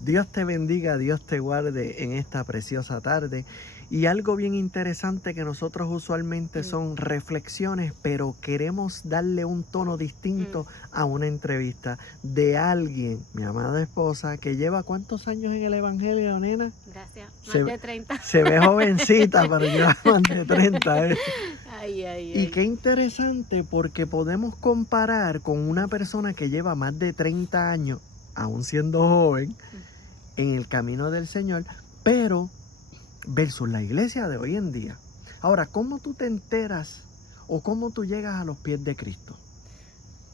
Dios te bendiga, Dios te guarde en esta preciosa tarde. Y algo bien interesante que nosotros usualmente son reflexiones, pero queremos darle un tono distinto a una entrevista de alguien, mi amada esposa, que lleva ¿cuántos años en el Evangelio, nena? Gracias, más de 30. Se ve jovencita, pero lleva más de 30. Ay. Y qué interesante porque podemos comparar con una persona que lleva más de 30 años, aún siendo joven, en el camino del Señor, pero versus la iglesia de hoy en día. Ahora, ¿cómo tú te enteras o cómo tú llegas a los pies de Cristo?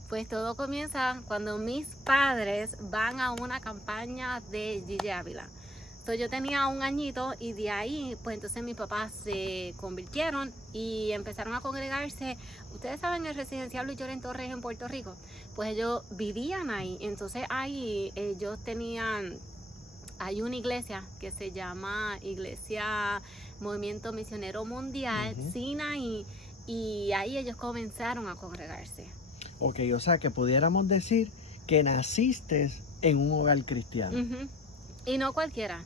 Pues todo comienza cuando mis padres van a una campaña de Gigi Ávila. Entonces yo tenía 1 añito y de ahí, pues entonces mis papás se convirtieron y empezaron a congregarse. Ustedes saben el residencial Luis Llorén Torres en Puerto Rico. Pues ellos vivían ahí. Entonces ahí ellos tenían... Hay una iglesia que se llama Iglesia Movimiento Misionero Mundial, Sinaí, y ahí ellos comenzaron a congregarse. Ok, o sea que pudiéramos decir que naciste en un hogar cristiano. Y no cualquiera.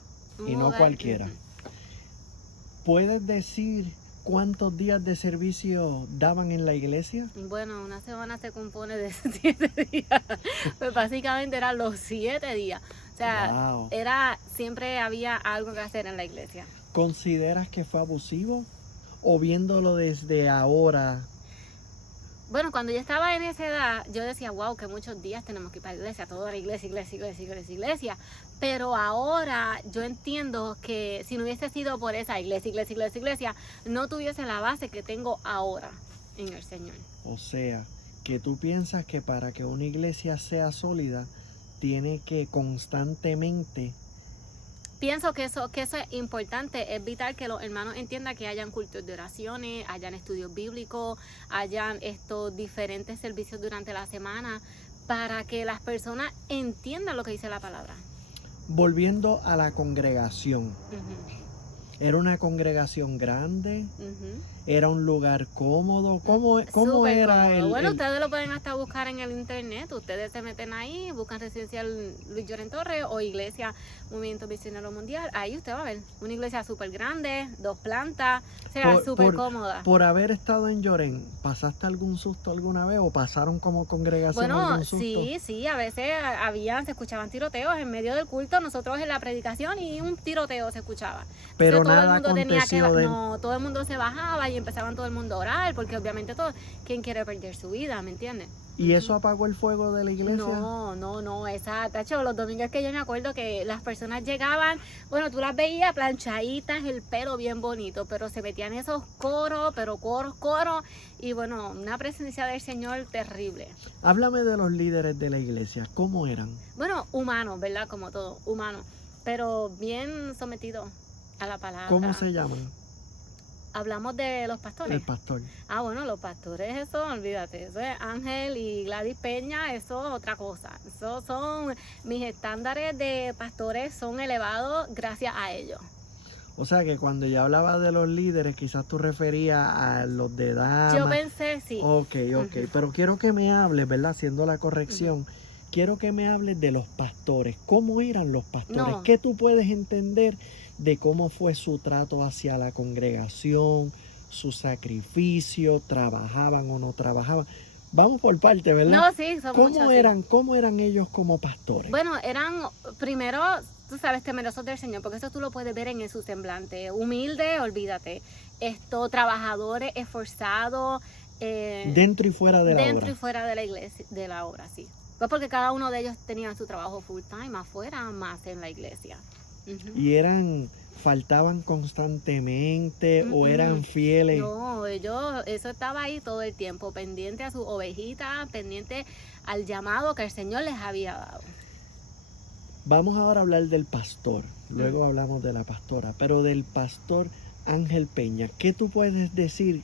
¿Puedes decir cuántos días de servicio daban en la iglesia? Bueno, una semana se compone de 7 días. Pues básicamente eran los 7 días. O sea, siempre había algo que hacer en la iglesia. ¿Consideras que fue abusivo? ¿O viéndolo desde ahora? Bueno, cuando yo estaba en esa edad, yo decía, wow, que muchos días tenemos que ir para la iglesia, toda la iglesia. Pero ahora yo entiendo que si no hubiese sido por esa iglesia, no tuviese la base que tengo ahora en el Señor. O sea, que tú piensas que para que una iglesia sea sólida, tiene que constantemente... Pienso que eso es importante, es vital que los hermanos entiendan que hayan cultos de oraciones, hayan estudios bíblicos, hayan estos diferentes servicios durante la semana, para que las personas entiendan lo que dice la palabra. Volviendo a la congregación, ¿era una congregación grande? ¿Era un lugar cómodo? ¿Cómo era cómodo. Bueno, ustedes lo pueden hasta buscar en el internet. Ustedes se meten ahí, buscan Residencial Luis Llorén Torres o Iglesia Movimiento Misionero Mundial. Ahí usted va a ver una iglesia súper grande, 2 plantas, o sea, súper cómoda. Por haber estado en Llorén, ¿pasaste algún susto alguna vez o pasaron como congregación algún susto? Sí, a veces se escuchaban tiroteos en medio del culto, nosotros en la predicación y un tiroteo se escuchaba. Pero entonces, nada aconteció no, todo el mundo se bajaba y empezaban todo el mundo a orar, porque obviamente ¿quién quiere perder su vida? ¿Me entiendes? ¿Y eso apagó el fuego de la iglesia? No, tacho, los domingos que yo me acuerdo que las personas llegaban, bueno, tú las veías planchaditas, el pelo bien bonito, pero se metían esos coros, y bueno, una presencia del Señor terrible. Háblame de los líderes de la iglesia, ¿cómo eran? Bueno, humanos, ¿verdad? Como todo, humanos, pero bien sometidos a la palabra. ¿Cómo se llaman? Hablamos de los pastores. El pastor. Bueno, los pastores, eso, olvídate, eso es Ángel y Gladys Peña, eso es otra cosa. Eso son, mis estándares de pastores son elevados gracias a ellos. O sea que cuando yo hablaba de los líderes, quizás tú referías a los de damas. Yo pensé, sí. Ok, pero quiero que me hables, ¿verdad? Haciendo la corrección. Quiero que me hables de los pastores. ¿Cómo eran los pastores? ¿Qué tú puedes entender de cómo fue su trato hacia la congregación, su sacrificio, trabajaban o no trabajaban? Vamos por parte, ¿verdad? No, sí, son muchos. ¿Cómo eran ellos como pastores? Bueno, eran primero, tú sabes, temerosos del Señor, porque eso tú lo puedes ver en su semblante. Humilde, olvídate. Trabajadores, esforzados. Dentro y fuera de la obra. Dentro y fuera de la iglesia, de la obra, sí. Pues porque cada uno de ellos tenía su trabajo full time, afuera, más en la iglesia. ¿Y faltaban constantemente o eran fieles? No, eso estaba ahí todo el tiempo, pendiente a su ovejita, pendiente al llamado que el Señor les había dado. Vamos ahora a hablar del pastor, luego hablamos de la pastora, pero del pastor Ángel Peña. ¿Qué tú puedes decir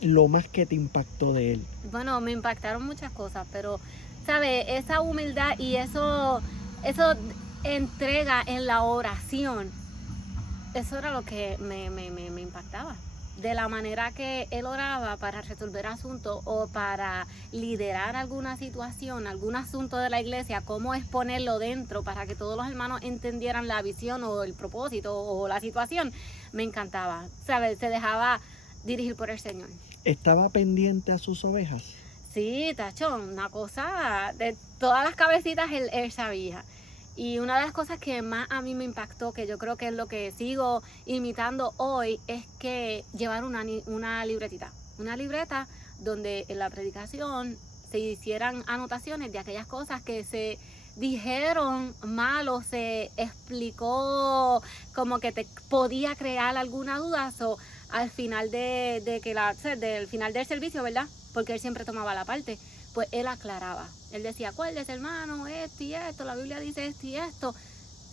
lo más que te impactó de él? Bueno, me impactaron muchas cosas, pero, ¿sabes? Esa humildad y eso entrega en la oración, eso era lo que me impactaba. de la manera que él oraba para resolver asuntos o para liderar alguna situación, algún asunto de la iglesia, cómo exponerlo dentro para que todos los hermanos entendieran la visión o el propósito o la situación, me encantaba, ¿sabes? Se dejaba dirigir por el Señor. ¿Estaba pendiente a sus ovejas? Sí, tachón, una cosa, de todas las cabecitas él sabía. Y una de las cosas que más a mí me impactó, que yo creo que es lo que sigo imitando hoy, es que llevar una libretita. Una libreta donde en la predicación se hicieran anotaciones de aquellas cosas que se dijeron mal o se explicó como que te podía crear alguna duda. So, al final del final del servicio, ¿verdad? Porque él siempre tomaba la parte, pues él aclaraba. Él decía, acuérdese, hermano, esto y esto, la Biblia dice esto y esto.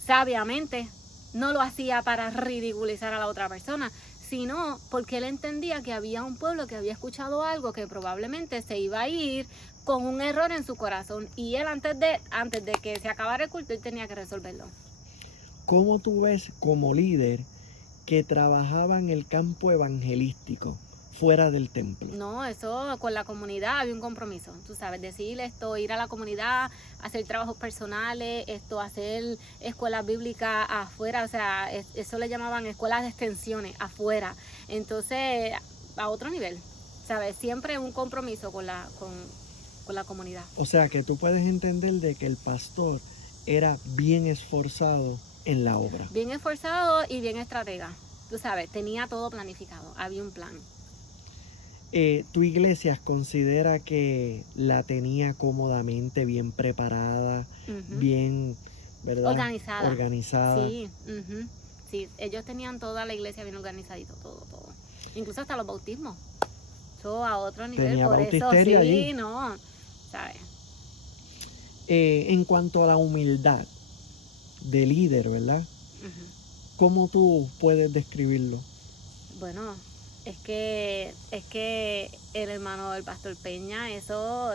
Sabiamente, no lo hacía para ridiculizar a la otra persona, sino porque él entendía que había un pueblo que había escuchado algo que probablemente se iba a ir con un error en su corazón. Y él antes de que se acabara el culto, él tenía que resolverlo. ¿Cómo tú ves como líder que trabajaba en el campo evangelístico fuera del templo? No, eso con la comunidad había un compromiso, tú sabes, decir esto, ir a la comunidad, hacer trabajos personales, hacer escuelas bíblicas afuera, o sea, eso le llamaban escuelas de extensiones afuera, entonces a otro nivel, sabes, siempre un compromiso con la comunidad. O sea que tú puedes entender de que el pastor era bien esforzado en la obra. Bien esforzado y bien estratega, tú sabes, tenía todo planificado, había un plan. ¿Tu iglesia considera que la tenía cómodamente, bien preparada, bien, ¿verdad? Organizada. Sí, sí, ellos tenían toda la iglesia bien organizadito, todo. Incluso hasta los bautismos. Todo a otro nivel, tenía por eso sí, allí. no, ¿sabes? En cuanto a la humildad de líder, ¿verdad? ¿Cómo tú puedes describirlo? Bueno, es que el hermano del pastor Peña, eso,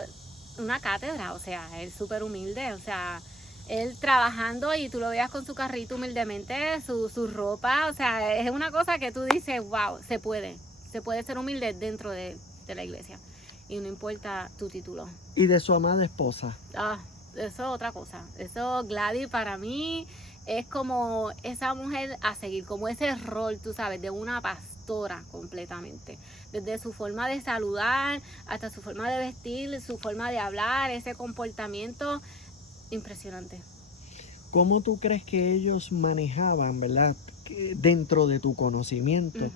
una cátedra, o sea, él súper humilde, o sea, él trabajando y tú lo veas con su carrito humildemente, su ropa, o sea, es una cosa que tú dices, wow, se puede ser humilde dentro de la iglesia y no importa tu título. ¿Y de su amada esposa? Eso es otra cosa, eso Gladys para mí es como esa mujer a seguir, como ese rol, tú sabes, de una pastora completamente. Desde su forma de saludar, hasta su forma de vestir, su forma de hablar, ese comportamiento, impresionante. ¿Cómo tú crees que ellos manejaban, verdad, dentro de tu conocimiento,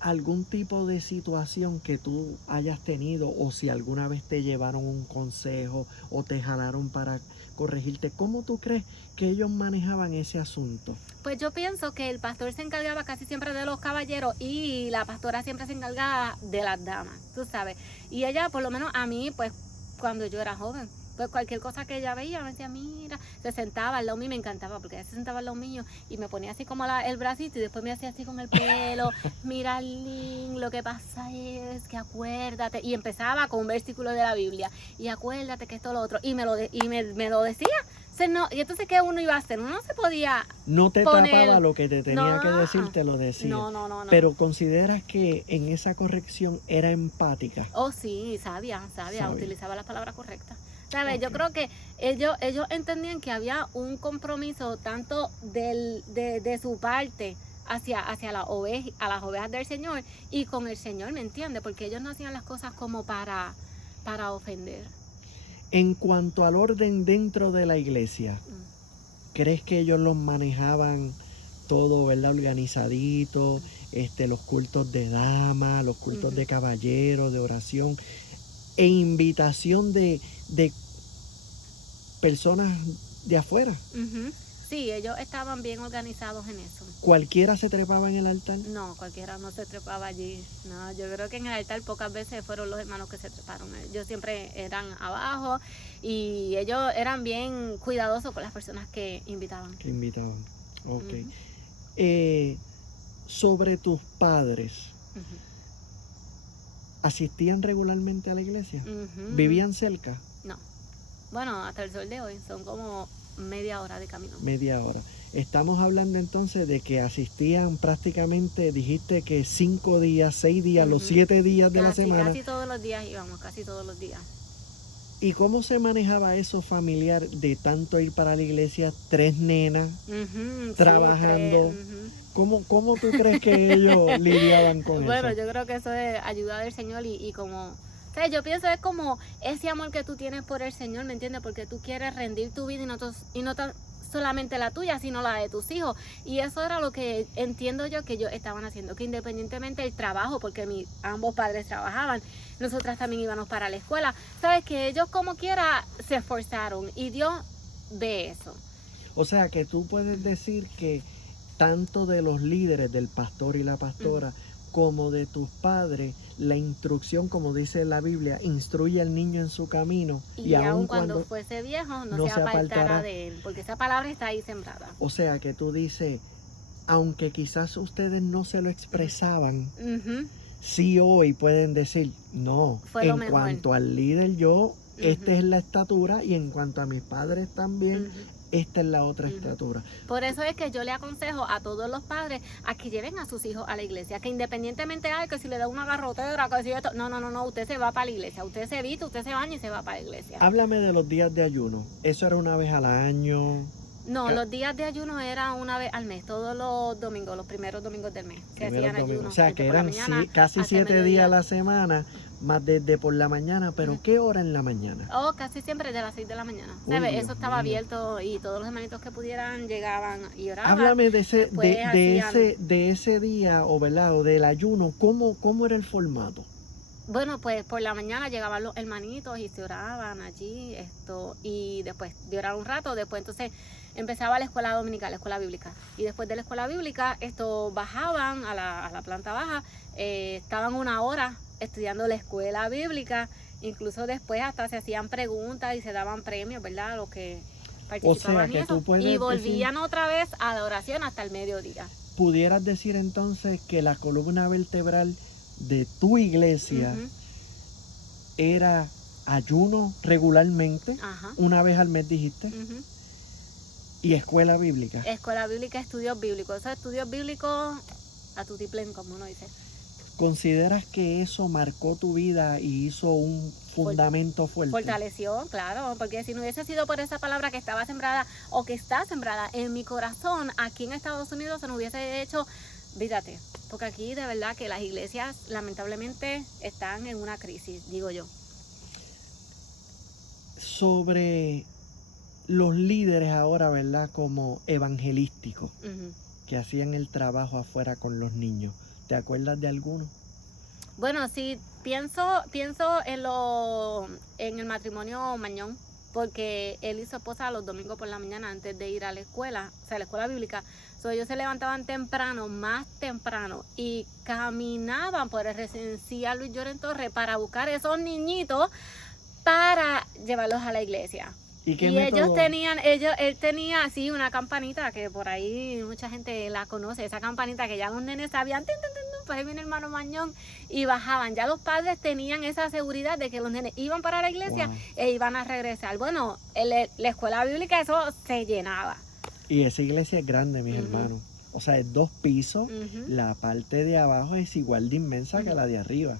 algún tipo de situación que tú hayas tenido o si alguna vez te llevaron un consejo o te jalaron para corregirte? ¿Cómo tú crees que ellos manejaban ese asunto? Pues yo pienso que el pastor se encargaba casi siempre de los caballeros y la pastora siempre se encargaba de las damas, tú sabes. Y ella, por lo menos a mí, pues cuando yo era joven, pues cualquier cosa que ella veía me decía, mira, se sentaba al lado mío, me encantaba porque ella se sentaba al lado mío y me ponía así como el bracito y después me hacía así con el pelo, mira Lynn, lo que pasa es que acuérdate, y empezaba con un versículo de la Biblia, y acuérdate que esto lo otro, y me lo decía. No, y entonces, ¿qué uno iba a hacer? Uno no se podía no te poner... tapaba lo que te tenía que decir, te lo decía. No. Pero ¿consideras que en esa corrección era empática? Oh, sí, sabia, utilizaba las palabras correctas. ¿Sabes? Okay. Yo creo que ellos entendían que había un compromiso tanto de su parte hacia a las ovejas del Señor y con el Señor, ¿me entiendes? Porque ellos no hacían las cosas como para ofender. En cuanto al orden dentro de la iglesia, ¿crees que ellos los manejaban todo, ¿verdad? Organizadito, los cultos de damas, los cultos de caballeros, de oración e invitación de personas de afuera? Sí, ellos estaban bien organizados en eso. ¿Cualquiera se trepaba en el altar? No, cualquiera no se trepaba allí. No, yo creo que en el altar pocas veces fueron los hermanos que se treparon. Ellos siempre eran abajo y ellos eran bien cuidadosos con las personas que invitaban. Ok. Sobre tus padres, ¿asistían regularmente a la iglesia? ¿Vivían cerca? No. Bueno, hasta el sol de hoy son como media hora de camino. Media hora. Estamos hablando entonces de que asistían prácticamente, dijiste que 5 días, 6 días, los 7 días de la semana. Casi todos los días íbamos, casi todos los días. ¿Y cómo se manejaba eso familiar de tanto ir para la iglesia, 3 nenas, trabajando? ¿Cómo tú crees que ellos lidiaban con eso? Bueno, yo creo que eso es ayuda del Señor y como... O sea, yo pienso es como ese amor que tú tienes por el Señor, ¿me entiendes? Porque tú quieres rendir tu vida y no tan solamente la tuya, sino la de tus hijos. Y eso era lo que entiendo yo que ellos estaban haciendo, que independientemente del trabajo, porque ambos padres trabajaban, nosotras también íbamos para la escuela, sabes que ellos como quiera se esforzaron y Dios ve eso. O sea, que tú puedes decir que tanto de los líderes, del pastor y la pastora, como de tus padres, la instrucción, como dice la Biblia, instruye al niño en su camino. Y aun cuando fuese viejo, no se apartará de él, porque esa palabra está ahí sembrada. O sea, que tú dices, aunque quizás ustedes no se lo expresaban, sí hoy pueden decir, no, en cuanto al líder esta es la estatura, y en cuanto a mis padres también, esta es la otra estatura. Por eso es que yo le aconsejo a todos los padres a que lleven a sus hijos a la iglesia, que independientemente de que si le da una garrotera, que si esto, no, usted se va para la iglesia, usted se viste, usted se baña y se va para la iglesia. Háblame de los días de ayuno. ¿Eso era una vez al año? No, los días de ayuno eran una vez al mes, todos los domingos, los primeros domingos del mes. Se hacían ayunos. O sea, que eran casi 7 días a la semana, más desde por la mañana, pero ¿qué hora en la mañana? Oh, casi siempre de las 6 de la mañana. ¿Sabes? Eso estaba abierto y todos los hermanitos que pudieran llegaban y oraban. Háblame de ese día, o del ayuno, ¿cómo era el formato? Bueno, pues por la mañana llegaban los hermanitos y se oraban allí, y después de orar un rato, después entonces empezaba la escuela dominical, la escuela bíblica. Y después de la escuela bíblica, bajaban a la planta baja, estaban 1 hora estudiando la escuela bíblica, incluso después hasta se hacían preguntas y se daban premios, ¿verdad? Los que participaban en eso. Y volvían otra vez a la oración hasta el mediodía. ¿Pudieras decir entonces que la columna vertebral de tu iglesia era ayuno regularmente, una vez al mes dijiste, y escuela bíblica? Escuela bíblica, estudios bíblicos. Esos estudios bíblicos a tutiplén, como uno dice. ¿Consideras que eso marcó tu vida y hizo un fundamento fuerte? Fortaleció, claro, porque si no hubiese sido por esa palabra que estaba sembrada o que está sembrada en mi corazón, aquí en Estados Unidos se nos hubiese hecho, fíjate, porque aquí de verdad que las iglesias lamentablemente están en una crisis, digo yo. Sobre los líderes ahora, ¿verdad? Como evangelísticos, que hacían el trabajo afuera con los niños. ¿Te acuerdas de alguno? Bueno, sí, pienso en el matrimonio Mañón, porque él y su esposa los domingos por la mañana antes de ir a la escuela, o sea, la escuela bíblica, ellos se levantaban temprano, más temprano, y caminaban por el residencial Luis Lloren Torres para buscar esos niñitos para llevarlos a la iglesia. ¿Y él tenía así una campanita que por ahí mucha gente la conoce, esa campanita que ya los nenes sabían, pues ahí viene el hermano Mañón, y bajaban. Ya los padres tenían esa seguridad de que los nenes iban para la iglesia e iban a regresar. Bueno, la escuela bíblica eso se llenaba. Y esa iglesia es grande, mis hermanos. O sea, es 2 pisos, la parte de abajo es igual de inmensa que la de arriba.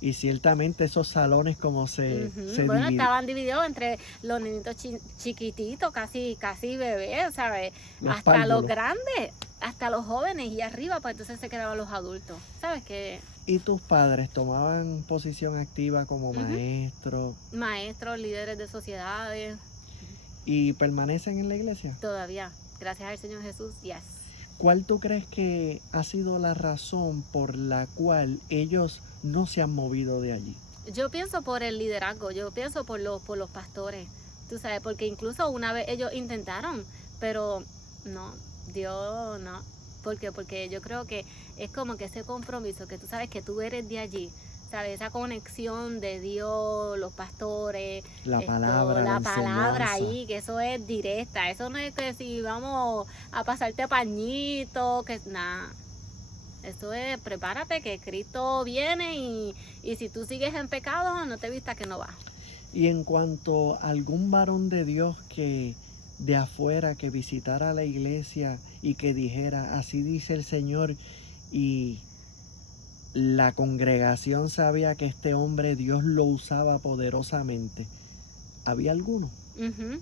Y ciertamente esos salones como se bueno, estaban divididos entre los nenitos chiquititos, casi bebés, ¿sabes? Hasta los grandes, hasta los jóvenes, y arriba pues entonces se quedaban los adultos, ¿sabes qué? ¿Y tus padres tomaban posición activa como maestros? Maestros, líderes de sociedades. ¿Y permanecen en la iglesia? Todavía, gracias al Señor Jesús, yes. ¿Cuál tú crees que ha sido la razón por la cual ellos no se han movido de allí? Yo pienso por el liderazgo, yo pienso por los pastores, tú sabes, porque incluso una vez ellos intentaron, pero no, Dios no. ¿Por qué? Porque yo creo que es como que ese compromiso, que tú sabes que tú eres de allí, ¿sabes? Esa conexión de Dios, los pastores, la palabra ahí, que eso es directa, eso no es que si vamos a pasarte pañito, que nada. Eso es, prepárate que Cristo viene y si tú sigues en pecado, no te vistas que no va. Y en cuanto a algún varón de Dios que de afuera que visitara la iglesia y que dijera, así dice el Señor, y la congregación sabía que este hombre Dios lo usaba poderosamente? ¿Había alguno? Ujú.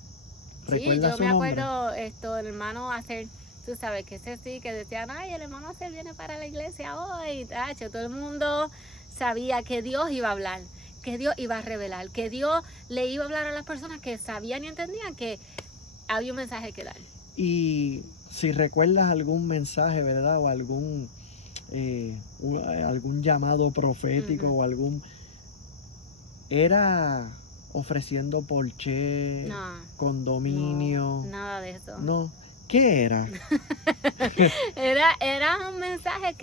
Sí, ¿Recuerdas yo su me nombre? acuerdo el hermano Acer, tú sabes que ese sí, que decían, ay, el hermano Acer viene para la iglesia hoy, tacho, todo el mundo sabía que Dios iba a hablar, que Dios iba a revelar, que Dios le iba a hablar a las personas que sabían y entendían que había un mensaje que dar. Y si recuerdas algún mensaje, ¿verdad? O algún llamado profético Ujú. o era ofreciendo porche, No, no, condominio, nada de eso. no, ¿qué era? Era un mensaje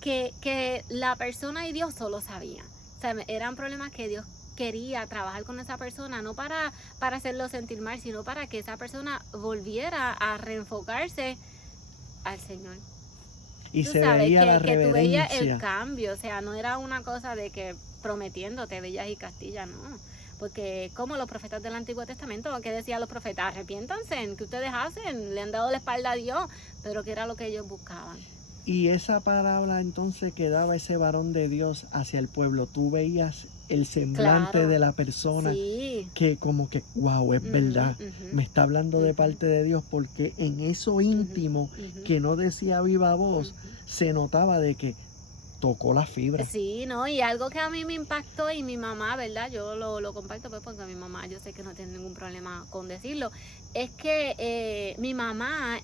que la persona y Dios solo sabían. O sea, eran problemas que Dios quería trabajar con esa persona, no para hacerlo sentir mal, sino para que esa persona volviera a reenfocarse al Señor. Y Tú se sabes, veía la que tú veías el reverencia. cambio, o sea, no era una cosa de que prometiéndote bellas y Castilla, no. Porque como los profetas del Antiguo Testamento, ¿qué decían los profetas? Arrepiéntanse, ¿qué ustedes hacen? Le han dado la espalda a Dios, pero que era lo que ellos buscaban. Y esa palabra entonces que daba ese varón de Dios hacia el pueblo, tú veías el semblante Claro, de la persona sí. que como que, wow, es Ujú, verdad, ujú, me está hablando de ujú, parte de Dios, porque en eso íntimo ujú, que no decía viva voz, ujú. se notaba de que tocó la fibra. Sí, ¿no? Y algo que a mí me impactó y mi mamá, ¿verdad? Yo lo comparto pues porque mi mamá, yo sé que no tiene ningún problema con decirlo, es que mi mamá,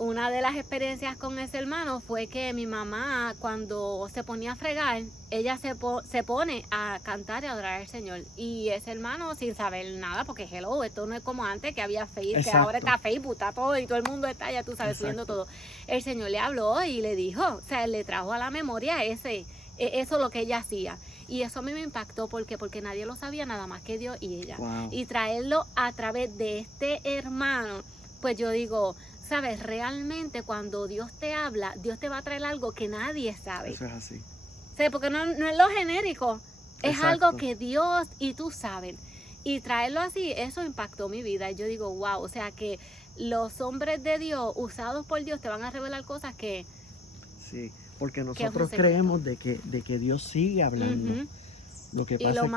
una de las experiencias con ese hermano fue que mi mamá cuando se ponía a fregar, ella se pone a cantar y a adorar al Señor. Y ese hermano sin saber nada, porque hello, esto no es como antes que había Facebook, que ahora Exacto, está Facebook, está todo y todo el mundo está, ya tú sabes, subiendo exacto. todo. El Señor le habló y le dijo, o sea, le trajo a la memoria eso lo que ella hacía. Y eso a mí me impactó porque nadie lo sabía nada más que Dios y ella. Wow. Y traerlo a través de este hermano, pues yo digo, sabes, realmente cuando Dios te habla, Dios te va a traer algo que nadie sabe. Eso es así. O sea, porque no es lo genérico, es Exacto. algo que Dios y tú saben. Y traerlo así, eso impactó mi vida. Y yo digo, wow, o sea que los hombres de Dios, usados por Dios, te van a revelar cosas que... Sí, porque que es un nosotros secreto. creemos de que Dios sigue hablando. Ujú. Lo que Y pasa lo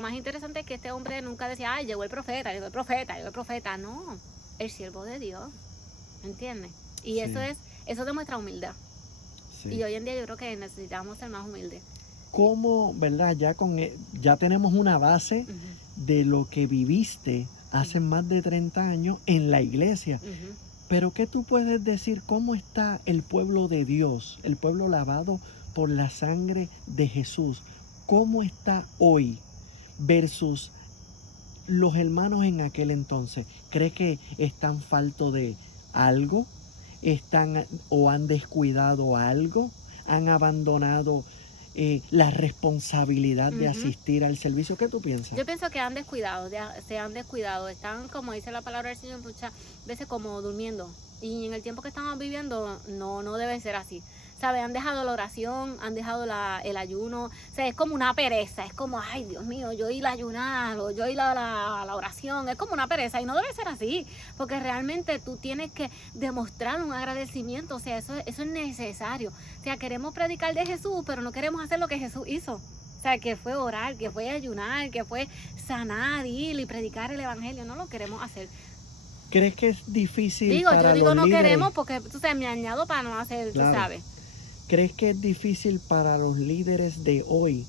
más interesante es que este hombre nunca decía, ay, llegó el profeta, llegó el profeta, llegó el profeta. No, el siervo de Dios, ¿entiendes? Y Sí. eso demuestra humildad. sí. Y hoy en día yo creo que necesitamos ser más humildes. ¿Cómo, verdad? Ya tenemos una base Ujú, de lo que viviste hace más de 30 años en la iglesia. ujú. Pero ¿qué tú puedes decir? ¿Cómo está el pueblo de Dios, el pueblo lavado por la sangre de Jesús? ¿Cómo está hoy versus los hermanos en aquel entonces? ¿Crees que están falto de algo? ¿Están o han descuidado algo? ¿Han abandonado la responsabilidad de Ujú. asistir al servicio? ¿Qué tú piensas? Yo pienso que se han descuidado, están, como dice la palabra del Señor, muchas veces como durmiendo. Y en el tiempo que estamos viviendo, no debe ser así. ¿Sabes? Han dejado la oración, han dejado el ayuno. O sea, es como una pereza, es como, ay, Dios mío, yo ir a ayunar o yo ir a la oración. Es como una pereza y no debe ser así, porque realmente tú tienes que demostrar un agradecimiento. O sea, eso es necesario. O sea, queremos predicar de Jesús, pero no queremos hacer lo que Jesús hizo. O sea, que fue orar, que fue ayunar, que fue sanar, ir y predicar el evangelio. No lo queremos hacer. ¿Crees que es difícil Yo para digo los no líderes? queremos porque, tú sabes, me añado para no hacer, Claro. tú sabes. ¿Crees que es difícil para los líderes de hoy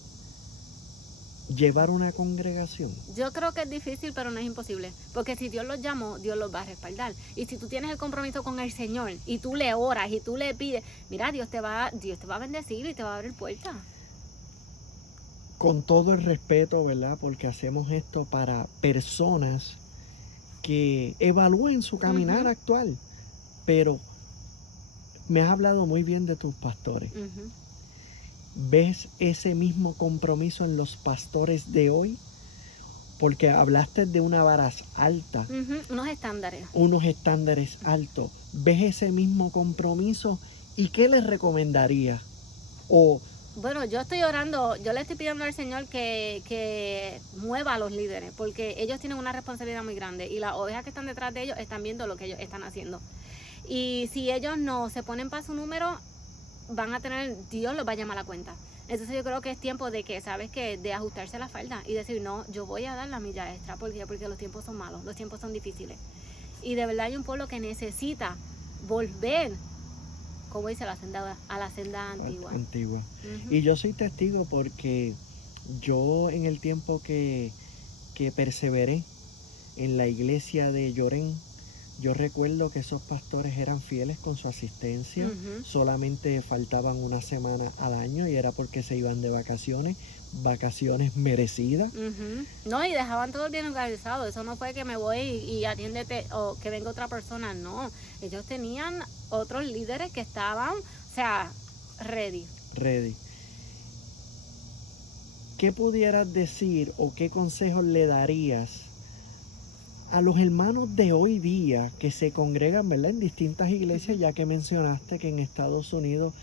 llevar una congregación? Yo creo que es difícil, pero no es imposible. Porque si Dios los llamó, Dios los va a respaldar. Y si tú tienes el compromiso con el Señor y tú le oras y tú le pides, mira, Dios te va a bendecir y te va a abrir puertas. Con todo el respeto, ¿verdad? Porque hacemos esto para personas que evalúen su caminar Ujú. actual. Pero me has hablado muy bien de tus pastores. Ujú. ¿Ves ese mismo compromiso en los pastores de hoy? Porque hablaste de una vara alta, Ujú. Unos estándares. unos estándares altos. ¿Ves ese mismo compromiso? ¿Y qué les recomendarías? O Bueno, yo estoy orando, yo le estoy pidiendo al Señor que mueva a los líderes, porque ellos tienen una responsabilidad muy grande y las ovejas que están detrás de ellos están viendo lo que ellos están haciendo. Y si ellos no se ponen para su número, Dios los va a llamar a la cuenta. Entonces yo creo que es tiempo de que, ¿sabes qué? De ajustarse la falda y decir, no, yo voy a dar la milla extra. ¿Por qué? Porque los tiempos son malos, los tiempos son difíciles. Y de verdad hay un pueblo que necesita volver, como dice, a la senda antigua. Y yo soy testigo porque yo en el tiempo que perseveré en la iglesia de Llorén, yo recuerdo que esos pastores eran fieles con su asistencia, solamente faltaban una semana al año y era porque se iban de vacaciones merecidas. No, y dejaban todo bien organizado, eso no fue que me voy y atiéndete o que venga otra persona, no, ellos tenían otros líderes que estaban, o sea, ready. ¿Qué pudieras decir o qué consejos le darías a los hermanos de hoy día que se congregan, ¿verdad?, en distintas iglesias, ya que mencionaste que en Estados Unidos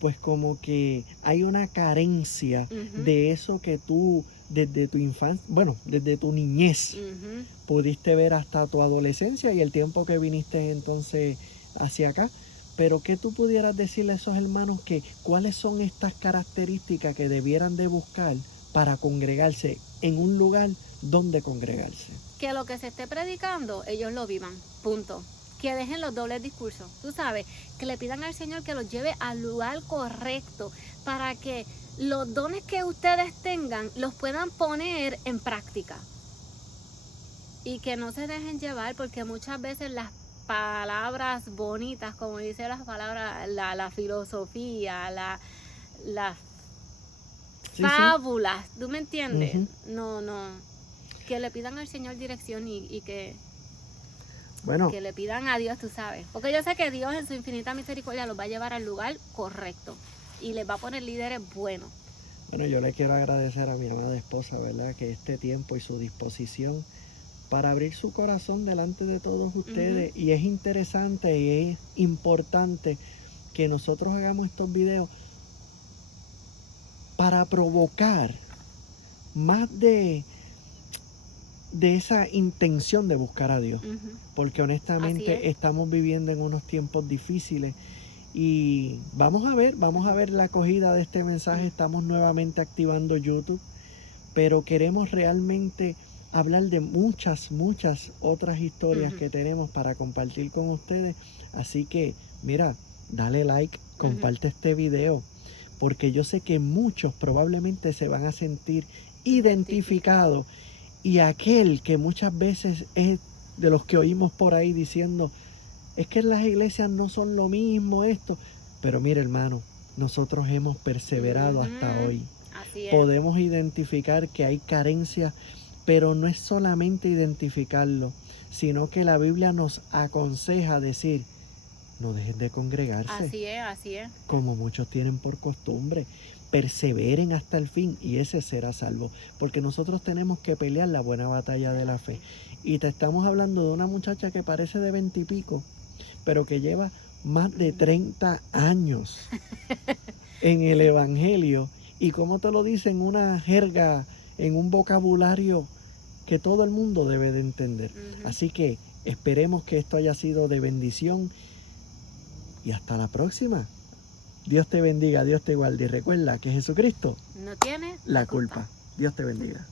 pues como que hay una carencia de eso que tú desde tu infancia, bueno, desde tu niñez pudiste ver hasta tu adolescencia y el tiempo que viniste entonces hacia acá? Pero ¿qué tú pudieras decirle a esos hermanos que cuáles son estas características que debieran de buscar para congregarse en un lugar donde congregarse? Que lo que se esté predicando, ellos lo vivan, punto. Que dejen los dobles discursos, tú sabes, que le pidan al Señor que los lleve al lugar correcto para que los dones que ustedes tengan los puedan poner en práctica. Y que no se dejen llevar, porque muchas veces las palabras bonitas, como dice las palabras, la filosofía, las fábulas, ¿tú me entiendes? No, que le pidan al Señor dirección y que le pidan a Dios, tú sabes, porque yo sé que Dios en su infinita misericordia los va a llevar al lugar correcto y les va a poner líderes buenos. Bueno, yo le quiero agradecer a mi amada esposa, ¿verdad?, que este tiempo y su disposición para abrir su corazón delante de todos ustedes. Y es interesante y es importante que nosotros hagamos estos videos para provocar más de esa intención de buscar a Dios, porque honestamente estamos viviendo en unos tiempos difíciles y vamos a ver la acogida de este mensaje. Estamos nuevamente activando YouTube, pero queremos realmente hablar de muchas otras historias que tenemos para compartir con ustedes. Así que mira, dale like, comparte este video, porque yo sé que muchos probablemente se van a sentir identificados. Y aquel que muchas veces es de los que oímos por ahí diciendo, es que las iglesias no son lo mismo esto. Pero mire, hermano, nosotros hemos perseverado hasta hoy. Así es. Podemos identificar que hay carencias, pero no es solamente identificarlo, sino que la Biblia nos aconseja decir, no dejen de congregarse. Así es. Como muchos tienen por costumbre. Perseveren hasta el fin y ese será salvo, porque nosotros tenemos que pelear la buena batalla de la fe. Y te estamos hablando de una muchacha que parece de 20 y pico, pero que lleva más de 30 años en el evangelio, y como te lo dice en una jerga, en un vocabulario que todo el mundo debe de entender. Así que esperemos que esto haya sido de bendición y hasta la próxima. Dios te bendiga, Dios te guarde y recuerda que Jesucristo no tiene la culpa. Dios te bendiga.